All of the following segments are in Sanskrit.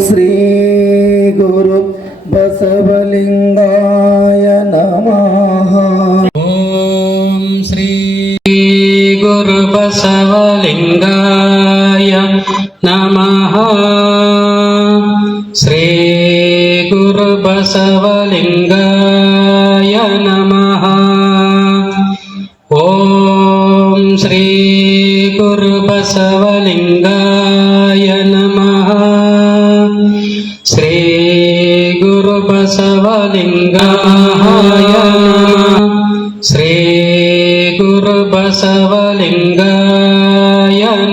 श्रीगुरु बसवलिङ्गाय नमः। ॐ श्री गुरुबसवलिङ्गाय नमः। श्रीगुरुबलिङ्गय नमः। ॐ श्री गुरुबसवलिङ्ग गुरुबसवलिङ्गाय नमः श्री गुरुबसवलिङ्गाय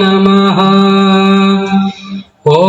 नमः ॐ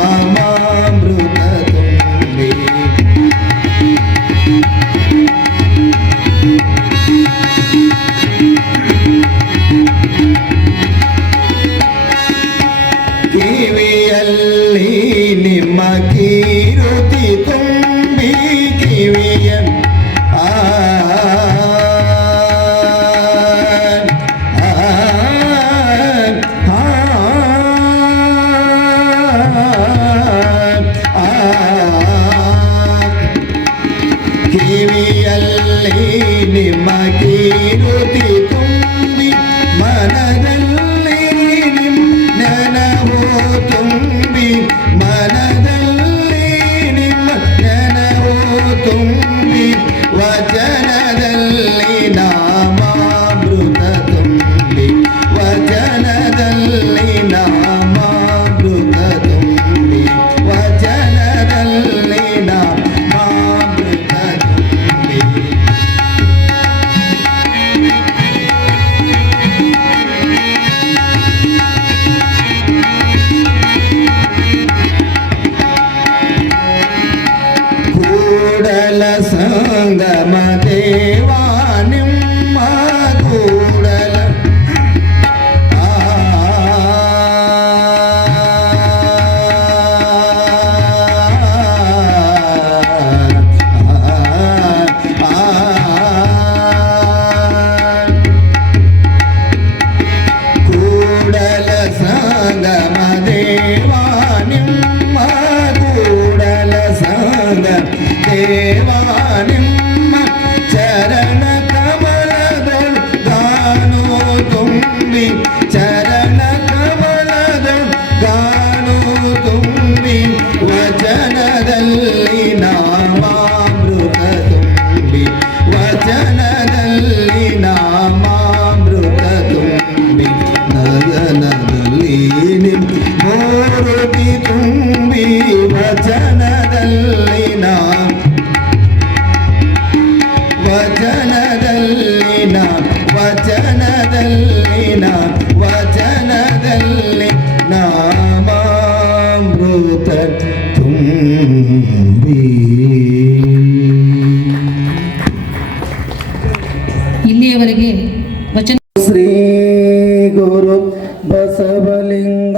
Amém. ಕಿವಿಯಲ್ಲಿ ನಿಮ್ಮ ಕೀರುತಿ Devam ವಚನದಲ್ಲಿ ವಚನದಲ್ಲಿನ ವಚನದಲ್ಲಿ ನಾ ವಚನದಲ್ಲಿ ನಾಮಾಮೃತ ತುಂಬಿ. ಇಲ್ಲಿಯವರೆಗೆ ವಚನ ಶ್ರೀ ಗುರು ಬಸವಲಿಂಗ